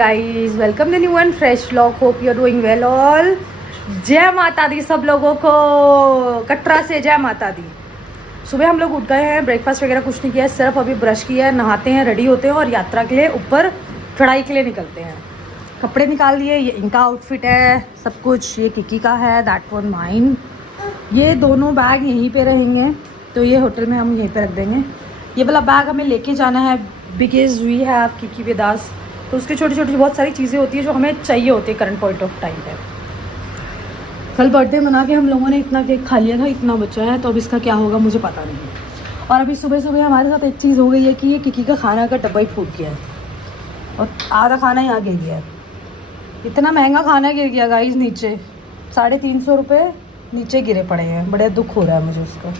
Guys welcome the new and fresh vlog. Hope you are doing well all. जय माता दी सब लोगों को, कटरा से जय माता दी। सुबह हम लोग उठ गए हैं, ब्रेकफास्ट वगैरह कुछ नहीं किया है, सिर्फ अभी ब्रश किया है, नहाते हैं, रेडी होते हैं और यात्रा के लिए ऊपर चढ़ाई के लिए निकलते हैं। कपड़े निकाल दिए, ये इनका आउटफिट है, सब कुछ ये किकी का है, दैट वन माइन। ये दोनों बैग यहीं पे रहेंगे, तो ये होटल में हम यहीं पे रख देंगे। ये वाला बैग हमें लेके जाना है because we have Kiki with us, तो उसकी छोटी छोटी बहुत सारी चीज़ें होती है जो हमें चाहिए होती है करंट पॉइंट ऑफ टाइम पे। कल बर्थडे मना के हम लोगों ने इतना केक खा लिया था, इतना बचा है, तो अब इसका क्या होगा मुझे पता नहीं है। और अभी सुबह सुबह हमारे साथ एक चीज़ हो गई है कि ये किकी का खाना का डब्बा ही फूट गया है और आधा खाना यहाँ गिर गया है। इतना महंगा खाना गिर गया गाइस, नीचे 350 रुपये नीचे गिरे पड़े हैं। बड़े दुख हो रहा है मुझे उसका।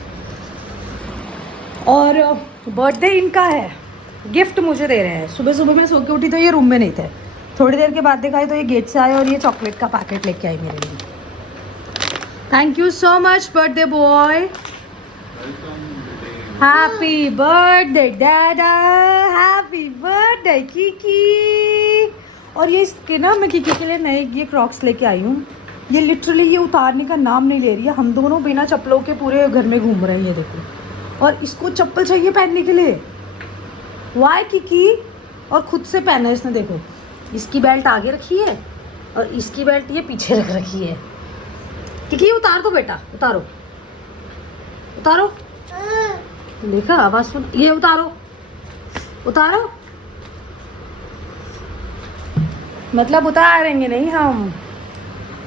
और बर्थडे इनका है, गिफ्ट मुझे दे रहे हैं। सुबह सुबह मैं सो के उठी तो ये रूम में नहीं थे, थोड़ी देर के बाद दिखाई तो ये गेट से आए और ये चॉकलेट का पैकेट लेके आई मेरे लिए। Thank you so much birthday boy, happy birthday dada, happy birthday Kiki. और ये इसके ना मैं किकी के लिए नए ये क्रॉक्स लेके आई हूँ। ये लिटरली ये उतारने का नाम नहीं ले रही है। हम दोनों बिना चप्पलों के पूरे घर में घूम रहे हैं, ये देखो। और इसको चप्पल चाहिए पहनने के लिए, वाई किकी। और खुद से पहना है इसने, देखो इसकी बेल्ट आगे रखी है और इसकी बेल्ट ये पीछे रख रखी है। किकी उतार दो बेटा, उतारो उतारो, देखा आवाज सुन, ये उतारो उतारो, मतलब उतारेंगे नहीं हम।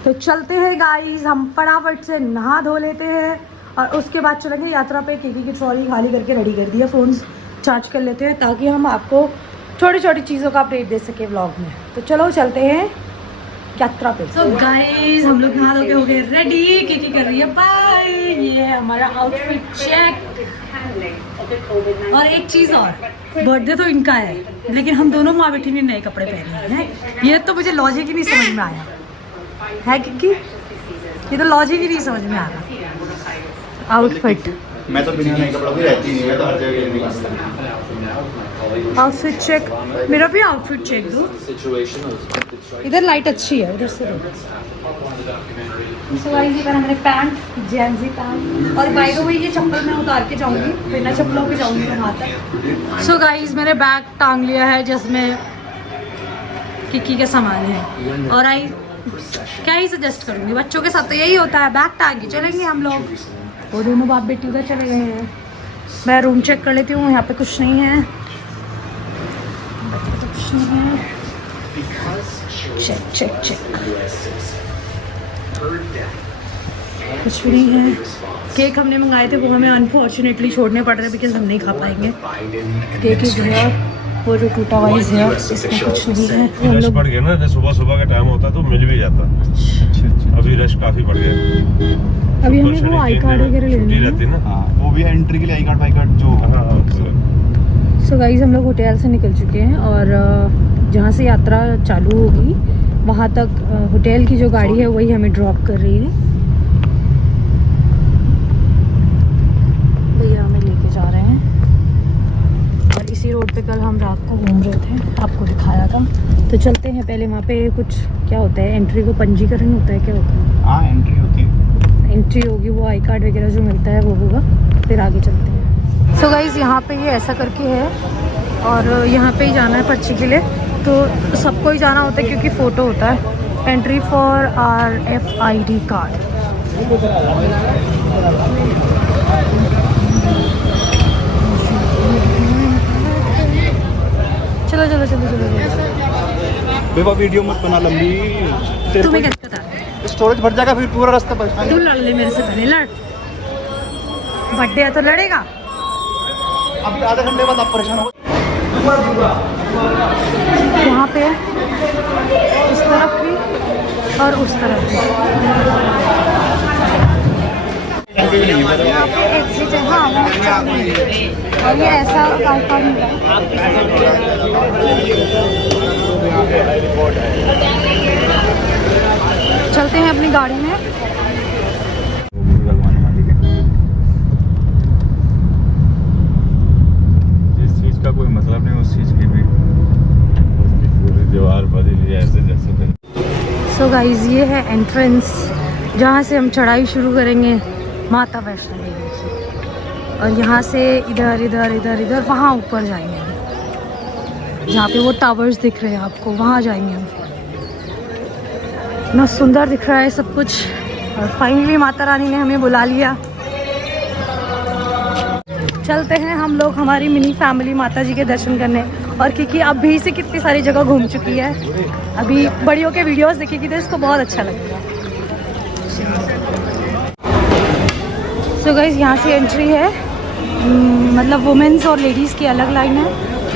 तो चलते हैं गाइस, हम फटाफट से नहा धो लेते हैं और उसके बाद चलेंगे यात्रा पे। किकी की ट्रॉली खाली करके रेडी कर दिया, फ़ोन चार्ज कर लेते हैं ताकि हम आपको छोटी छोटी चीज़ों का अपडेट दे सके व्लॉग में। तो चलो चलते हैं यात्रा पे। तो गाइस हम लोग नहा धो के हो गए रेडी, किकी कर रही है बाय। ये है हमारा आउटफिट चेक। और एक चीज़ और, बर्थडे तो इनका है लेकिन हम दोनों माँ बेटी ने नए कपड़े पहने हैं। ये तो मुझे लॉजिक ही नहीं समझ में आया है किकी, ये तो लॉजिक ही नहीं समझ में आ रहा। आउटफिट मैं तो बिना नए कपड़ों की रहती नहीं, मैं तो हर जगह निकलता हूं। आउटफिट चेक, मेरा भी आउटफिट चेक दो। इधर लाइट अच्छी है, उधर से दो। सो गाइस ये मैंने पैंट, जेंजी पैंट, और बाय द वे ये चप्पल मैं उतार के जाऊंगी, बिना चप्पलों के जाऊंगी वहाँ तक। सो गाइस मैंने बैग टांग लिया है जिसमें किकी के सामान है। और आई क्या ही सजेस्ट करूँगी, बच्चों के साथ तो यही होता है, बैग टांग के चलेंगे हम लोग। वो दोनों बाप बेटी उधर चले गए हैं। मैं रूम चेक कर लेती हूँ, यहाँ पे कुछ नहीं है, कुछ नहीं है। चेक चेक चेक, कुछ भी नहीं है। केक हमने मंगाए थे वो हमें अनफॉर्चुनेटली छोड़ने पड़ रहे हैं बिकॉज हम नहीं खा पाएंगे। केक इज हियर, वो जो टूटा हुआ इज हियर, इसमें कुछ नहीं है। हम रश लोग बढ़ गया ना, सुबह सुबह का टाइम होता तो मिल भी जाता। अभी रश काफी बढ़ गया। अभी हमें वो आई कार्ड वगैरह लेना रहती ना, वो भी एंट्री के लिए आई कार्ड जो। सो गाइस हम लोग होटल से निकल चुके हैं और जहाँ से यात्रा चालू होगी वहाँ तक होटल की जो गाड़ी है वही हमें ड्रॉप कर रही है। भैया हमें लेके जा रहे हैं और इसी रोड पे कल हम रात को घूम रहे थे, आपको दिखाया था। तो चलते हैं, पहले वहाँ पे कुछ क्या होता है, एंट्री को पंजीकरण होता है, क्या होता है? हाँ एंट्री होती है, एंट्री होगी, वो आई कार्ड वगैरह जो मिलता है वो होगा, फिर आगे चलते हैं। सो गाइस यहाँ पे ये ऐसा करके है और यहाँ पे ही जाना है पर्ची के लिए, तो सबको ही जाना होता है क्योंकि फ़ोटो होता है। Entry for RFID card. चलो चलो चलो चलो, बेबा वीडियो मत बना लंबी, तुम्हें कैसे पता है? स्टोरेज भर जाएगा फिर पूरा रास्ता बचना। तू लड़ ले मेरे से, पहले लड़, बर्थडे है तो लड़ेगा। अब आधे घंटे बाद आप परेशान हो। यहाँ पे इस तरफ भी और उस तरफ भी यहाँ पे एग्जिट है। हाँ और ये ऐसा आई कार्ड मिला है। चलते हैं अपनी गाड़ी में। जिस चीज का कोई मतलब नहीं उस चीज की भी पूरी दीवार भरी जैसे जैसे सो गाइज ये है एंट्रेंस जहाँ से हम चढ़ाई शुरू करेंगे माता वैष्णो देवी की, और यहाँ से इधर इधर इधर इधर वहाँ ऊपर जाएंगे हम, जहाँ पे वो टावर्स दिख रहे हैं आपको, वहाँ जाएंगे हम। इतना सुंदर दिख रहा है सब कुछ, और फाइनली माता रानी ने हमें बुला लिया। चलते हैं हम लोग हमारी मिनी फैमिली माता जी के दर्शन करने, और क्योंकि अभी से कितनी सारी जगह घूम चुकी है, अभी बड़ियों के वीडियोस देखेगी तो इसको बहुत अच्छा लगेगा। सो गाइस यहाँ से एंट्री है, मतलब वुमेन्स और लेडीज़ की अलग लाइन है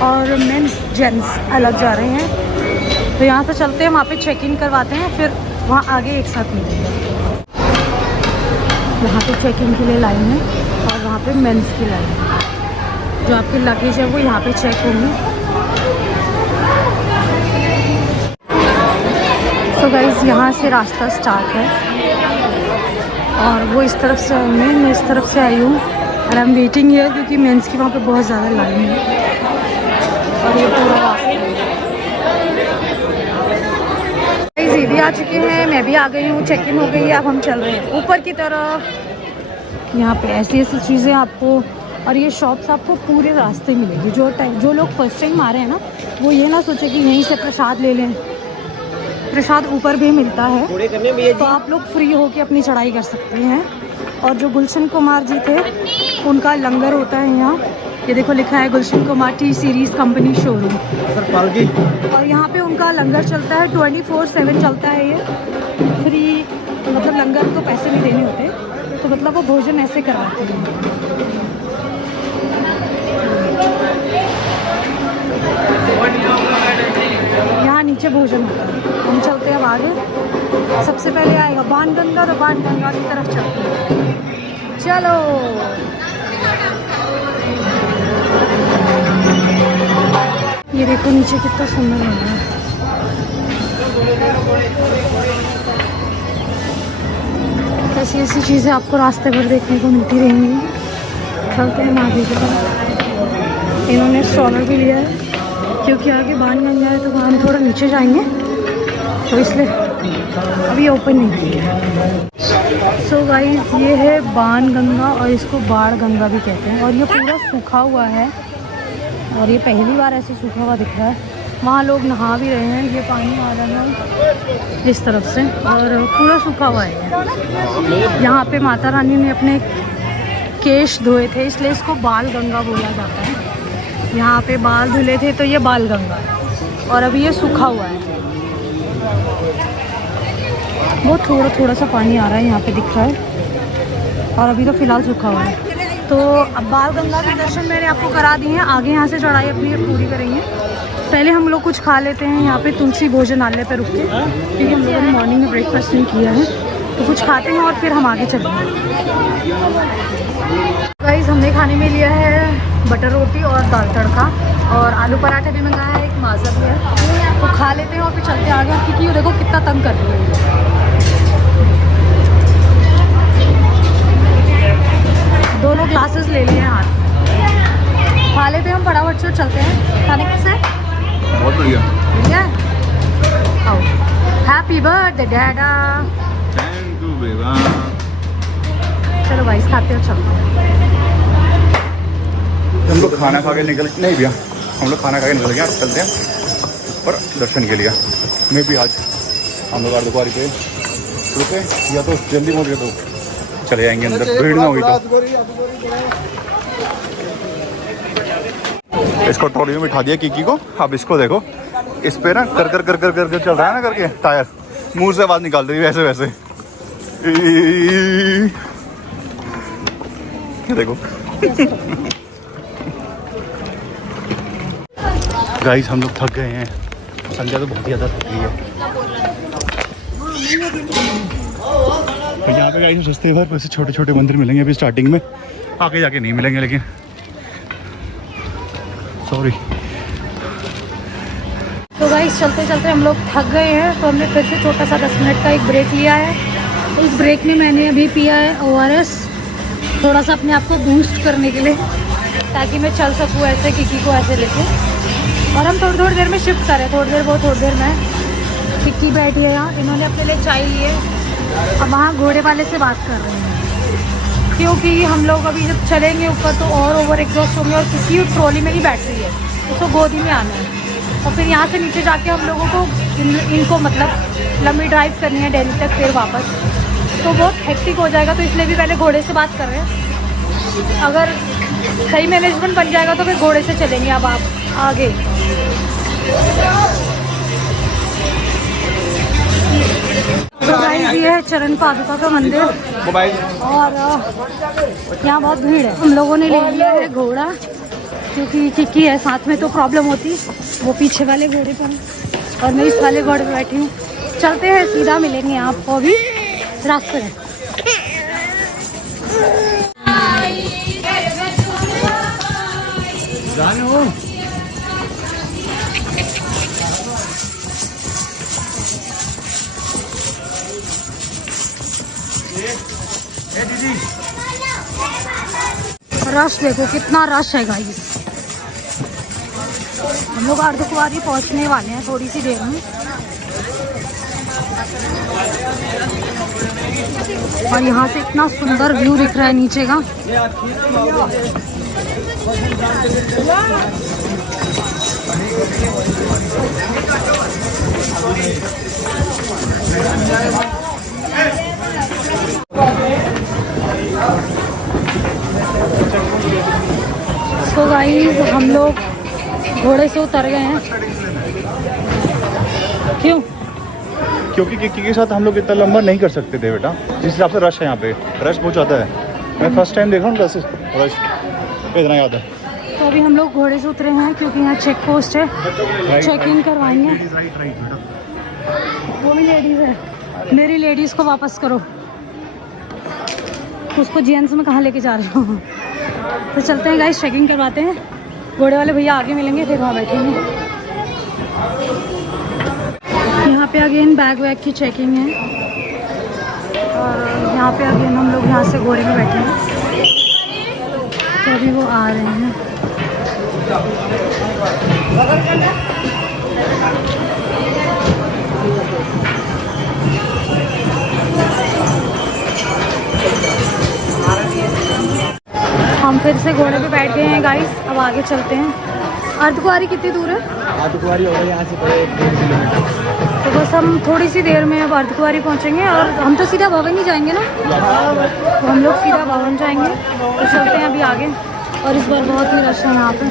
और मेंस जेंट्स अलग जा रहे हैं। तो यहाँ से चलते हैं, वहाँ पे चेक इन करवाते हैं, फिर वहाँ आगे एक साथ मिलेंगे। यहाँ पे चेक इन के लिए लाइन है और वहाँ पे मेंस की लाइन है। जो आपके लगेज है वो यहाँ पे चेक होंगे। तो गाइस यहाँ से रास्ता स्टार्ट है और वो इस तरफ से आएंगे, मैं इस तरफ से आई हूँ और आई एम वेटिंग हियर क्योंकि मेंस की वहाँ पे बहुत ज़्यादा लाइन है। और ये पूरा रास्ता ये भी आ चुके हैं, मैं भी आ गई हूँ, चेक इन हो गई है, अब हम चल रहे हैं ऊपर की तरफ। यहाँ पे ऐसी ऐसी चीज़ें आपको, और ये शॉप्स आपको पूरे रास्ते मिलेगी। जो लोग फर्स्ट टाइम आ रहे हैं ना, वो ये ना सोचे कि यहीं से प्रसाद ले लें, प्रसाद ऊपर भी मिलता है, तो आप लोग फ्री होके अपनी चढ़ाई कर सकते हैं। और जो गुलशन कुमार जी थे उनका लंगर होता है यहाँ, ये देखो लिखा है गुलशन कुमार टी सीरीज़ कंपनी शोरूम, और यहाँ पे उनका लंगर चलता है 24/7 चलता है ये, फ्री, मतलब लंगर तो पैसे नहीं देने होते, तो मतलब वो भोजन ऐसे करवाते हैं। यहाँ नीचे भोजन होता है। हम चलते हैं अब आगे, सबसे पहले आएगा बाणगंगा, तो बाणगंगा की तरफ चलते हैं। चलो ये देखो नीचे कितना सुंदर लग रहा है। ऐसी ऐसी चीज़ें आपको रास्ते भर देखने को मिलती रहेंगी। चलते हैं आगे की तरफ। इन्होंने स्ट्रॉलर भी लिया है क्योंकि आगे बाणगंगा है, तो वहाँ हम थोड़ा नीचे जाएंगे, तो इसलिए अभी ओपन नहीं किया है। सो गाइस ये है बाणगंगा और इसको बाण गंगा भी कहते हैं, और ये पूरा सूखा हुआ है और ये पहली बार ऐसे सूखा हुआ दिख रहा है। वहाँ लोग नहा भी रहे हैं, ये पानी आ रहा है इस तरफ से और पूरा सूखा हुआ है। यहाँ पे माता रानी ने अपने केश धोए थे, इसलिए इसको बाल गंगा बोला जाता है। यहाँ पे बाल धुले थे तो ये बाल गंगा, और अभी ये सूखा हुआ है। वो थोड़ा थोड़ा सा पानी आ रहा है यहाँ पे दिख रहा है, और अभी तो फ़िलहाल सूखा हुआ है। तो अब बाल गंगा के दर्शन मैंने आपको करा दिए हैं, आगे यहाँ से चढ़ाई अपनी पूरी करेंगे। पहले हम लोग कुछ खा लेते हैं यहाँ पे तुलसी भोजनालय पे रुक के, क्योंकि हम लोगों ने मॉर्निंग में ब्रेकफास्ट नहीं किया है, तो कुछ खाते हैं और फिर हम आगे चलेंगे। गाइस हमने खाने में लिया है बटर रोटी और दाल तड़का, और आलू पराठा भी मंगाया है, एक माज़ा भी है, तो खा लेते हैं और फिर चलते आगे, क्योंकि ये देखो कितना तंग कर रही है। दोनों ग्लासेस ले लिए हैं हाथ, खा लेते हैं हम फटाफट से, चलते हैं। खाने कैसे है? बहुत बढ़िया। बढ़िया। आओ, हैप्पी बर्थडे डैडा। थैंक यू बेबा। चलो भाई खाते हो, चलते हैं। हम लोग खाना खा के निकल, नहीं भैया हम लोग खाना खा के निकल गए, चलते हैं ऊपर दर्शन के लिए। मैं भी आज हम लोग अर्धकुआरी पे रुके, या तो जल्दी मोड़ के तो चले जाएंगे अंदर, भीड़ ना हुई तो। इसको ट्रॉली में बिठा दिया किकी को, अब इसको देखो, इस पे ना कर कर कर कर कर कर चल रहा है ना करके टायर, मुंह से आवाज निकाल रही है वैसे वैसे। देखो गाइस हम लोग थक गए हैं, संध्या तो बहुत ज़्यादा थक गई है। तो यहाँ पे गाइस सस्ते भर वैसे छोटे छोटे मंदिर मिलेंगे अभी स्टार्टिंग में, आगे जाके नहीं मिलेंगे, लेकिन सॉरी। तो गाइस चलते चलते हम लोग थक गए हैं, तो हमने फिर से छोटा सा 10 मिनट का एक ब्रेक लिया है। इस ब्रेक में मैंने अभी पिया है ORS, थोड़ा सा अपने आप को बूस्ट करने के लिए, ताकि मैं चल सकूँ ऐसे किकी को ऐसे लेके। और हम थोड़ी थोड़ी देर में शिफ्ट करें, थोड़ी देर वो थोड़ी देर मैं, चिक्की बैठी है यहाँ, इन्होंने अपने लिए चाय ली है। अब वहाँ घोड़े वाले से बात कर रहे हैं क्योंकि हम लोग अभी जब चलेंगे ऊपर तो और ओवर एग्जॉस्ट होंगे और किसी ट्रॉली में ही बैटरी है, उसको गोदी में आना है और फिर यहाँ से नीचे जाके हम लोगों को इनको मतलब लंबी ड्राइव करनी है दिल्ली तक, फिर वापस, तो बहुत हेक्टिक हो जाएगा। तो इसलिए भी पहले घोड़े से बात कर रहे हैं। अगर सही मैनेजमेंट बन जाएगा तो फिर घोड़े से चलेंगे। अब आप आगे तो गाइस ये है चरण पादुका का मंदिर और यहाँ बहुत भीड़ है। हम लोगों ने ले लिया है घोड़ा क्योंकि चिक्की है साथ में तो प्रॉब्लम होती, वो पीछे वाले घोड़े पर है और मैं इस वाले घोड़े पर बैठी हूँ। चलते हैं, सीधा मिलेंगे आपको अभी रास्ते में। रश देखो कितना रश है गाइस। हम लोग अर्धकुंवारी पहुंचने वाले हैं थोड़ी सी देर में और यहाँ से इतना सुंदर व्यू दिख रहा है नीचे का। तो गाइस हम लोग घोड़े से उतर गए हैं। क्यों? क्योंकि किक्की के साथ हम लोग इतना लंबा नहीं कर सकते थे बेटा, जिस हिसाब से रश है यहाँ पे, रश बहुत ज़्यादा है। मैं फर्स्ट टाइम देख रहा हूँ रश इतना याद है। तो अभी हम लोग घोड़े से उतरे हैं क्योंकि यहाँ चेक पोस्ट है, चेकिंग करवाएंगे। वो भी लेडीज़ है, मेरी लेडीज़ को वापस करो, उसको जेंट्स में कहाँ लेके जा रहे हो। तो चलते हैं गाइस, चेकिंग करवाते हैं। घोड़े वाले भैया आगे मिलेंगे, फिर वहाँ बैठेंगे। यहाँ पे अगेन बैग वैग की चेकिंग है और यहाँ पे अगेन हम लोग यहाँ से घोड़े में बैठे हैं। तो अभी वो आ रहे हैं। हम फिर से घोड़े पे बैठ गए हैं गाइस, अब आगे चलते हैं। अर्धकुंवारी कितनी दूर है? अर्धकुंवारी हो गई यहाँ से 1.5 किलोमीटर। तो बस हम थोड़ी सी देर में अब अर्धकुंवारी पहुँचेंगे और हम तो सीधा भवन ही जाएंगे ना, तो हम लोग सीधा भवन जाएंगे। तो चलते हैं अभी आगे। और इस बार बहुत ही रश है यहाँ पे।